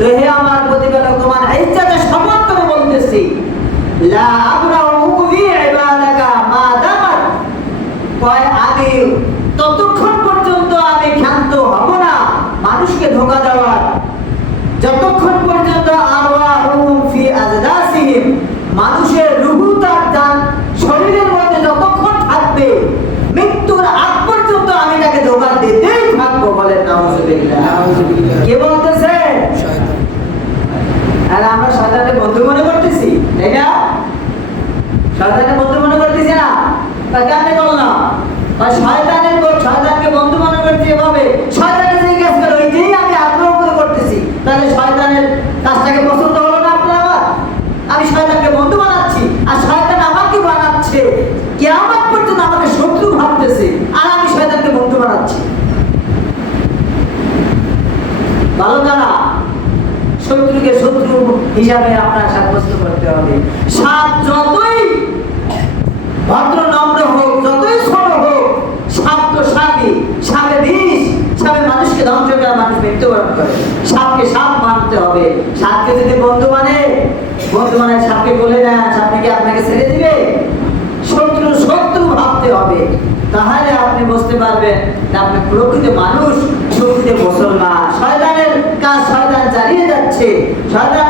তো হে আমার প্রতিপালক তোমার ইজ্জতে শপথ করে বলতেছি লা আবরাউ বি ইবাদাকা মা দামাত। কয় আমি ততক্ষণ পর্যন্ত আমি ক্ষান্ত হব না মানুষকে ধোকা দেওয়ার। যতক্ষণ পর্যন্ত আরওয়াহুম ফি আজদাসিহিম মানুষের রুহু তার জান শরীরের মধ্যে যতক্ষণ থাকবে মৃত্যুর আগ পর্যন্ত আমি তাকে ধোকা দিতেই থাকব বলেন নাউজুবিল্লাহ। কে বলতেছে আর আমরা শয়তানের বন্ধু মনে করতেছি, তাই না? শয়তানের বন্ধু মনে করতেছি না? তা কেন বললাম বা শয়তানের ব- শয়তানকে বন্ধু মনে করছি এভাবে শয়তানের যে কাজ করে ওইটাই আমি আগ্রহ করে করতেছি তাহলে শয়তানের কাজটাকে পছন্দ হলো না আপনার আমার আমি শয়তানকে বন্ধু বানাচ্ছি আর শয়তান আমাকে বানাচ্ছে কেমন পর্যন্ত আমাকে শত্রু ভাবতেছে আর আমি শয়তানকে বন্ধু বানাচ্ছি ভালো কারা শত্রুকে শত্রু হিসাবে আপনার সাব্যস্ত করতে হবে। সাপ যতই ভদ্র, নম্র হোক, যতই ছোট হোক, সাপ তো সাপই। সাপে বিষ, সাপে মানুষকে ধ্বংস করে মানুষ মৃত্যুবরণ করে। সাপকে সাপ মানতে হবে। সাপকে যদি বন্ধু মানে বন্ধু মানে সাপকে বলে দেন সাপকে কি আপনাকে ছেড়ে দিবে? শত্রু শত্রু ভাবতে হবে। তাহলে আপনি বুঝতে পারবেন আপনি প্রকৃত মানুষ, প্রকৃত মুসলমান। শয়তানের কাজ শয়তান চালিয়ে যাচ্ছে। শয়তান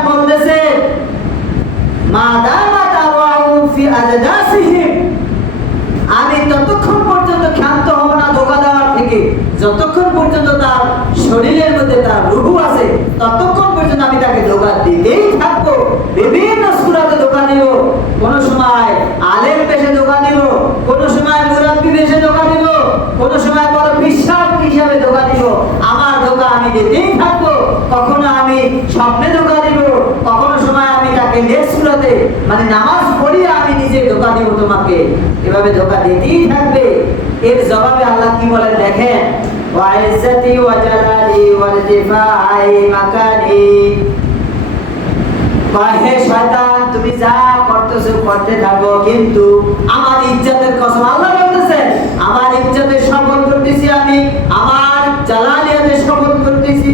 মা ফি আজদাসিহিম। আমি ততক্ষণ পর্যন্ত ক্ষান্ত হব না ধোকা দেওয়ার থেকে। যতক্ষণ পর্যন্ত তার শরীরের মধ্যে তার রুহু আছে, ততক্ষণ পর্যন্ত আমি তাকে ধোকা দিতেই থাকব। বিভিন্ন সুরাতে ধোকা দিব কোন সময় আলেম পেশে ধোকা দিব কোন সময় মুরাব্বি পেশে ধোকা দিব কোন সময় বড় বিশ্বাস হিসাবে ধোকা দিব আমার ধোকা আমি দিতেই থাকব। কখনো আমি স্বপ্নে ধোকা দিব কখনো সময় আমি তাকে নেক্সট সুরাতে মানে নামাজ পড়িয়ে আমি নিজে ধোকা দিব তোমাকে। এভাবে ধোকা দিতেই থাকবে। এর জবাবে আল্লাহ কি বলেন দেখেন করতে কিন্তু আমার ইজ্জতের করতেছি আমি, আমার করতেছি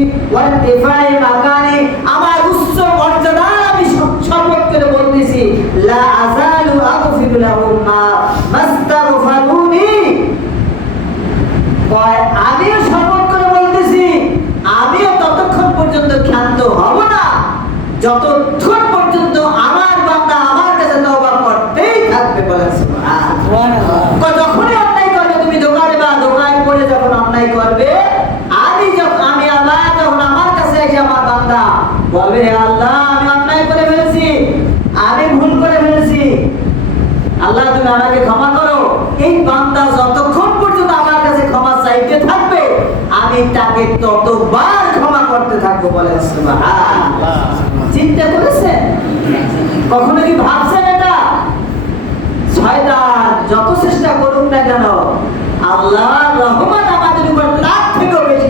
আমার উচ্চ মর্যাদার আমি শ- শপথ করে বলতেছি লা আযালু আগফিরু লাহুম মা মাস্তাগফারুনি কয় আমিও শপথ করে বলতেছি আমিও ততক্ষণ পর্যন্ত ক্ষান্ত হব না যতক্ষণ পর্যন্ত আমার বান্দা আমার কাছে তওবা করতেই থাকবে বলেন সুবহানাল্লাহ কয় যখনই অন্যায় করবে তুমি দোকানে বা দোকানে পড়ে যখন অন্যায় করবে আমি যখন আমি আল্লাহ যখন আমার কাছে এসে আমার বান্দা বলবে আল্লাহ, আমি অন্যায় করে ফেলেছি। আমি ভুল করে ফেলেছি। আল্লাহ, তুমি আমাকে ক্ষমা করো। এই বান্দা যতক্ষণ পর্যন্ত আমার কাছে ক্ষমা চাইতে থাকবে, আমি তাকে ততবার ক্ষমা করতে থাকব বলে চিন্তা করেছেন? কখনো কি ভাবছেন এটা? শয়তান যত চেষ্টা করুন না কেন আল্লাহ রহমান আমাদের উপর তার থেকেও বেশি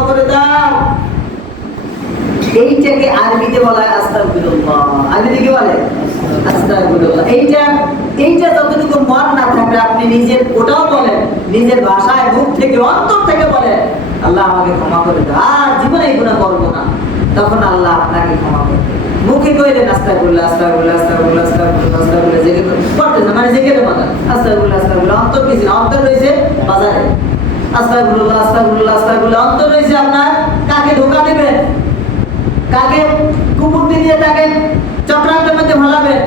এইটাকে আরবিতে বলা হয় আস্তাগফিরুল্লাহ। আরবিতে কি বলে? আস্তাগফিরুল্লাহ। এইটা এইটা যতটুকু মন না থাকলে আপনি নিজের ওটাও বলেন, নিজের ভাষায় মুখ থেকে, অন্তর থেকে বলেন, আল্লাহ আমাকে ক্ষমা করে দাও আর জীবনে এই গুনাহ করব না। তখন আল্লাহ আপনাকে ক্ষমা করবে মুখে কইলেন, আস্তাগফিরুল্লাহ আস্তাগফিরুল্লাহ আস্তাগফিরুল্লাহ আস্তাগফিরুল্লাহ আস্তাগফিরুল্লাহ জেগে করতেছে মানে জেগে বলেন আস্তাগফিরুল্লাহ আস্তাগফিরুল্লাহ, অন্তর কিছু না অন্তর রয়েছে বাজারে। আস্তাগফিরুল্লাহ আস্তাগফিরুল্লাহ আস্তাগফিরুল্লাহ, অন্তর রয়েছে আপনার কাকে ধোকা দেবেন? কাকে কুকুরটি দিয়ে তাকে চক্রান্তের মধ্যে ভালাবেন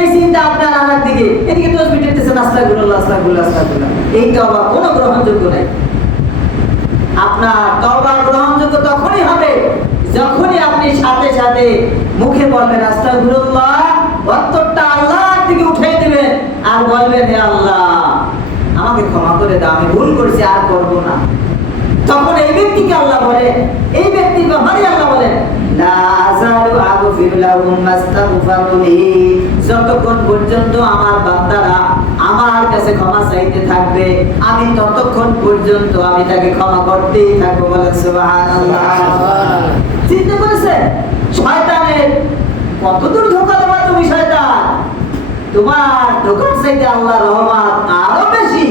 এই চিন্তা আপনার আমার দিকে। এদিকে তসবি টেকতেছে আস্তাগফিরুল্লাহ আস্তাগফিরুল্লাহ আস্তাগফিরুল্লাহ এই তওবা কোনো গ্রহণযোগ্য নাই। আপনার তওবা গ্রহণযোগ্য তখনই হবে যখনই আপনি সাথে সাথে মুখে বলবেন আস্তাগফিরুল্লাহ অন্তরটা আল্লাহর দিকে উঠিয়ে দিবেন আর বলবেন, হে আল্লাহ, আমাকে ক্ষমা করে দাও, আমি ভুল করেছি, আর করব না। তখন এই ব্যক্তিকে আল্লাহ বলে, এই ব্যক্তির ব্যাপারে আল্লাহ লা আযালু আগফিরু লাহুম মাস্তাগফারু লি যতক্ষণ পর্যন্ত আমার বান্দারা আমার কাছে ক্ষমা চাইতে থাকবে আমি ততক্ষণ পর্যন্ত আমি তাকে ক্ষমা করতেই থাকবো বলে সুবহানাল্লাহ চিন্তা করেছেন শয়তানের কতদূর ধোকা দেবা তুমি শয়তান তোমার ধোকার চাইতে আল্লাহ রহমান আরো বেশি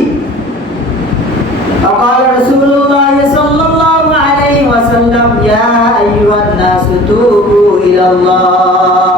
فقال رسول الله صلى الله عليه وسلم يا أيها الناس توبوا إلى الله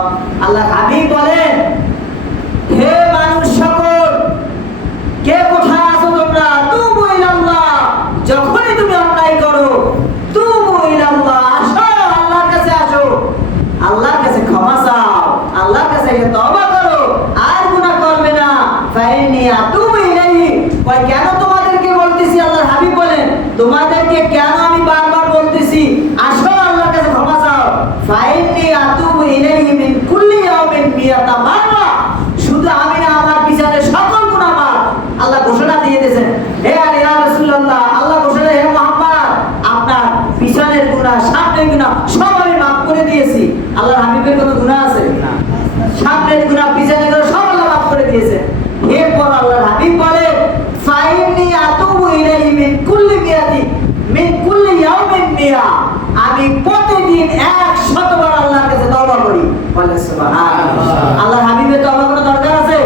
আল্লাহর হাবিবের তওবা করার দরকার আছে?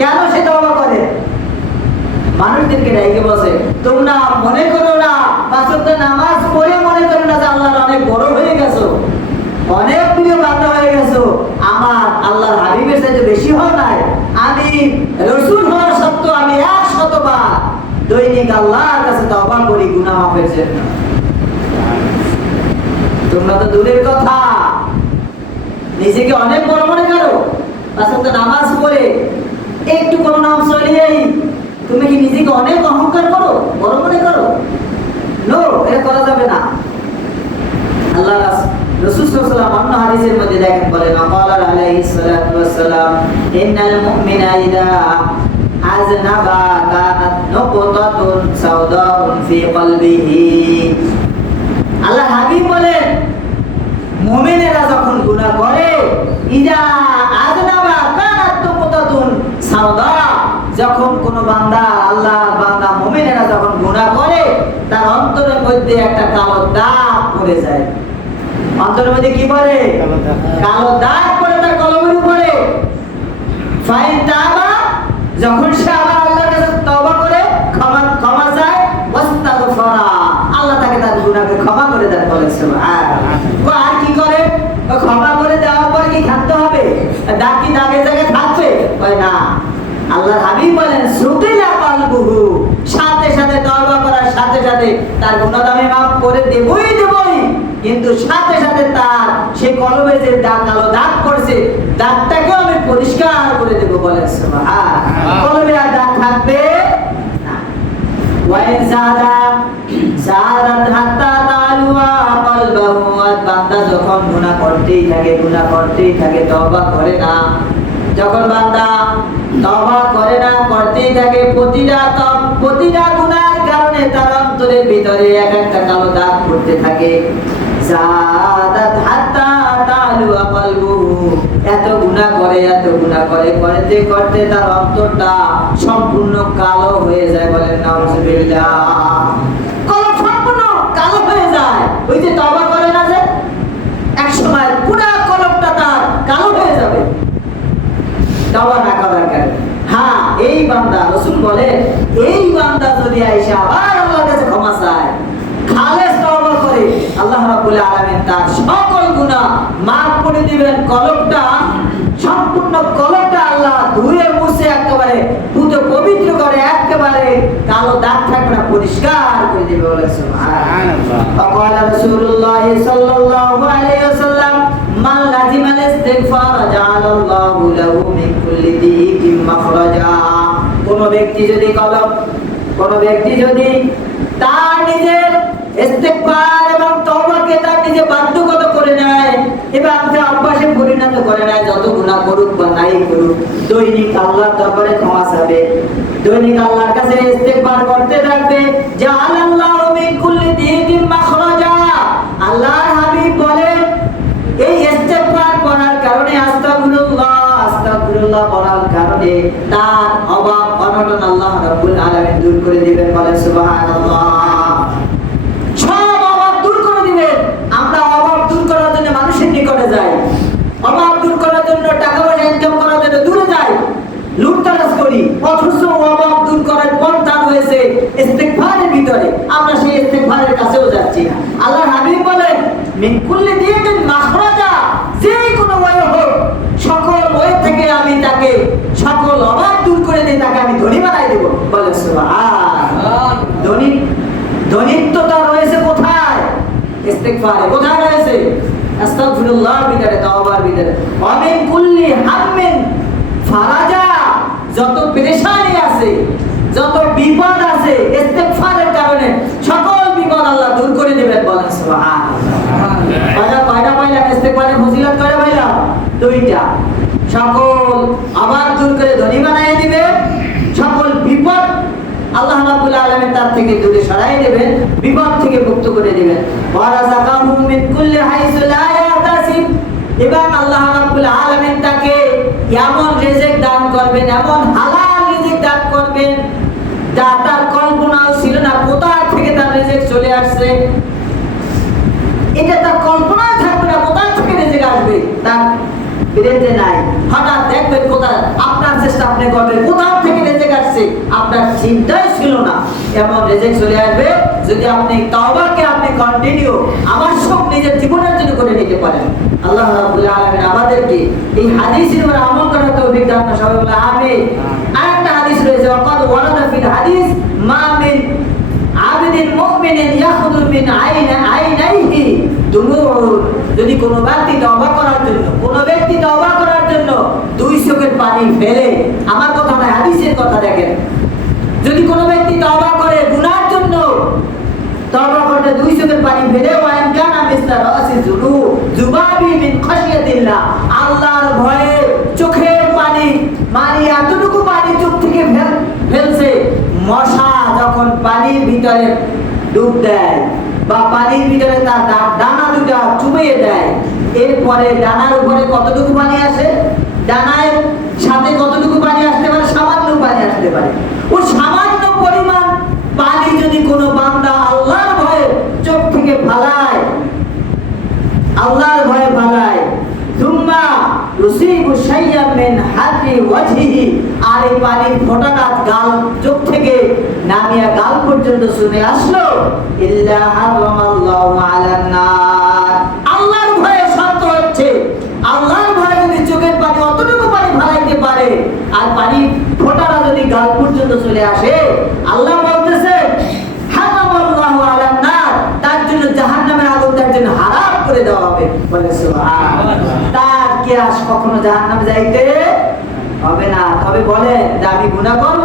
কেন সে তওবা করে? মানুষদেরকে ডাইকে বসে তোমরা মনে করো না পাঁচ নামাজ পড়ে মনে করো না যে আল্লাহর অনেক বড় হয়ে গেছো, অনেক প্রিয় বান্ধব হয়ে গেছো। আমার আল্লাহর হাবিবের চাইতে বেশি হয় নাই। আমি রসুল হওয়ার সত্ত্বেও আমি এক শতবার দৈনিক আল্লাহর কাছে তওবা করি মাফের জন্য। তোমরা তো দূরের কথা। নিজেকে অনেক বড় মনে করো। পাঁচ নামাজ পড়ে একটু কোনো নাম চলিয়েই তুমি কি নিজেকে অনেক অহংকার করো? বড় মনে করো? নো এটা করা যাবে না। আল্লাহ রাসূল কলবিহি আল্লাহ হাবিব বলেন মুমিনেরা যখন গুনাহ করে ইদা আযনাবা কানাত নুকতাতুন সাওদা। যখন কোন বান্দা আল্লাহ বান্দা মুমিনেরা যখন গুনাহ করে তার অন্তরের মধ্যে একটা কালো দাগ পড়ে যায়। অন্তরের মধ্যে কি পড়ে? কালো দাগ পড়ে তার কলমের উপরে। ফাইন তাবা যখন সে আবার আল্লাহর কাছে তওবা করে ক্ষমা ক্ষমা চায় ওয়াস্তাগফারা আল্লাহ তাকে তার গুনাহকে ক্ষমা করে দেন বলে সুবহান আর কি করে ও ক্ষমা করে দেওয়ার পরে কি থাকতে হবে দাগ কি দাগের জায়গায় কয় না। আল্লাহর হাবিব বলেন সুকিলা কালবুহু। সাথে সাথে তওবা করার সাথে সাথে তার গুনাহ আমি মাফ করে দেবই দেবই। কিন্তু সাথে সাথে তার সে কলমে যে দাগ কালো দাগ পড়ছে দাগটাকেও আমি পরিষ্কার করে দেব বলে কলমে আর দাগ থাকবে যখন গুনাহ করতেই থাকে গুনাহ করতেই থাকে তওবা করে না। যখন বান্দা তওবা করে না, করতেই থাকে, প্রতিটা তব প্রতিটা গুনার কারণে তার অন্তরের ভিতরে এক একটা কালো দাগ পড়তে থাকে। এত গুনাহ করে, এত গুনাহ করে, করতে করতে তার অন্তরটা সম্পূর্ণ কালো হয়ে যায় বলেন, নাউজুবিল্লাহ কলম সম্পূর্ণ কালো হয়ে যায় ওই যে তওবা করে না যে এক সময় পুরা কলমটা তার কালো হয়ে যাবে তওবা না করার কারণে হ্যাঁ এই বান্দা রসুল বলে এই বান্দা যদি আইসা আবার আল্লাহর কাছে ক্ষমা চায় খালেস তওবা করে আল্লাহ রাব্বুল আলামিন তার সকল গুনাহ মাফ করে দিবেন কলমটা সম্পূর্ণ কলমটা আল্লাহ ধুয়ে মুছে একেবারে পুতো পবিত্র করে একেবারে কালো দাগ থাকবে না পরিষ্কার করে দিবে বলে সুবহানাল্লাহ فقال رسول الله صلى الله عليه وسلم من لزم الاستغفار جعل الله له من كل ضيق مخرجا কোন ব্যক্তি যদি কলম, কোন ব্যক্তি যদি তার নিজের ইস্তেগফার এবং তওবাকে তার নিজে বাধ্যগত করে নেয় এবং যে অভ্যাসে পরিণত করে নেয়, যত গুনাহ করুক বা নাই করুক, দৈনিক আল্লাহর দরবারে ক্ষমা চাবে দৈনিক আল্লাহর কাছে ইস্তেগফার করতে থাকবে, যে আল্লাহ মিন কুল্লি দিকিন মাখরাজা। আল্লাহর হাবিব বলেন এই ইস্তেগফার অঘটন আল্লাহ রাব্বুল আলামিন দূর করে দিবেন বলে সুবহানাল্লাহ সব অভাব দূর করে দিবেন আমরা অভাব দূর করার জন্য মানুষের নিকটে যাই অভাব দূর করার জন্য টাকা পয়সা ইনকাম করার জন্য দূরে যাই লুটতারাজ করি অথচ অভাব দূর করার পন্থা রয়েছে ইস্তেগফারের ভিতরে ইস্তেগফারের কাছেও যাচ্ছি না। আল্লাহর হাবিব বলেন, মিন কুল্লি দিয়াতিন মাখরাজা যে কোনো ওয়ে হোক, সকল ওয়ে থেকে আমি তাকে, সকল অভাব দূর করে দিয়ে তাকে আমি ধনী বানাই দেবো। বলে ধনী ধনিত্বতা রয়েছে কোথায়? ইস্তেগফারে কোথায় রয়েছে? আস্তাগফিরুল্লাহ ভিতরে, তাওবার ভিতরে। অমিন কুল্লি হাম্মিন ফারাজা, যত পেরেশানি আছে যত বিপদ আছে ইস্তেগফারের কারণে সকল বিপদ আল্লাহ দূর করে দিবেন বলেন সুবহানাল্লাহ কয়টা কয়টা পাইলাম ইস্তেগফারের ফজিলত কয়টা পাইলাম দুইটা সকল আবার দূর করে ধনী বানাই দিবে। সকল বিপদ আল্লাহ রাব্বুল আলামিন তার থেকে দূরে সরাই দেবেন, বিপদ থেকে মুক্ত করে দিবেন। এবং আল্লাহ রাব্বুল আলামিন তাকে এমন রিজিক দান করবেন, এমন হালাল রিজিক দান করবেন, যা তার কল্পনাও ছিল না কোথা থেকে তার রিজিক চলে আসছে? এটা তার কল্পনায় থাকবে না কোথা থেকে রেজেক আসবে? তার বিরেতে নাই। হঠাৎ দেখবেন কোথায়? আপনার চেষ্টা আপনি করবেন। কোথা থেকে রেজেক আসছে? আপনার চিন্তাই ছিল না। এমন রেজেক চলে আসবে যদি আপনি তাওবাকে আপনি কন্টিনিউ আমার সব নিজের জীবনের জন্য করে নিতে পারেন। আল্লাহ রাব্বুল আলামিন আমাদেরকে এই হাদিসের উপর আমল করার দান করুন সবাই বলে আমিন। আরেকটা হাদিস রয়েছে ওয়াকাদ ওয়ারাদা ফিল হাদিস মা মিন আবেদিন মুমিনিন ইয়াখুদু মিন আইনা আইনাইহি। যদি কোনো ব্যক্তি তওবা করার জন্য, কোনো ব্যক্তি তওবা করার জন্য দুই চোখের পানি ফেলে, আমার কথা নয়, হাদিসের কথা দেখেন। যদি কোনো ব্যক্তি তওবা করে গুনার জন্য করতে দুই চোখের পানি ফেলে ওয়ান কানা মিসলা রাসি জুলু জুবাবি মিন ভয়ে চোখের পানি মানে এতটুকু পানি চোখ থেকে ফেল- ফেলছে, মশা যখন পানির ভিতরে ডুব দেয় বা পানির ভিতরে তার ডানা দুটা চুবিয়ে দেয়। এরপরে ডানার উপরে কতটুকু পানি আসে? ডানায় সাথে কতটুকু পানি আসতে পারে? সামান্য পানি আসতে পারে। ও সামান্য পরিমাণ পানি যদি কোনো বান্দা আল্লাহর ভয়ে চোখ থেকে ফালায়, আল্লাহর ভয়ে পালায় থুম্মা ইউসিবু শাইয়াম হাতি ওয়াজহিহি, আর এই পানির ফোঁটাটা গাল চোখ থেকে নামিয়া গাল পর্যন্ত শুনে আসলো, ইল্লা হারামাল্লাহু আলান নার। আল্লাহর ভয়ে শর্ত হচ্ছে। আল্লাহর ভয়ে যদি চোখের পানি অতটুকু পানি ফালাইতে পারে, আর পানি ফোঁটাটা যদি গাল পর্যন্ত চলে আসে, আল্লাহ বলতেছে, হারামাল্লাহু আলান নার। তার জন্য জাহান্নামের আগুন তার জন্য হারাম করে দেওয়া হবে। বলে। তার কি আস কখনো জাহান্নামে যাইতে হবে না? তবে বলে যে আমি গুনাহ করব।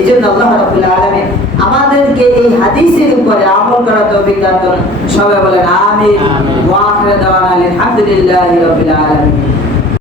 এই জন্য আল্লাহ আমাদেরকে এই হাদিসের উপরে আমল করার তৌফিক দান করুন। সবাই বলেন আমিন। ওয়া আখির দাওয়ানা আলহামদুলিল্লাহি রাব্বিল আলামিন।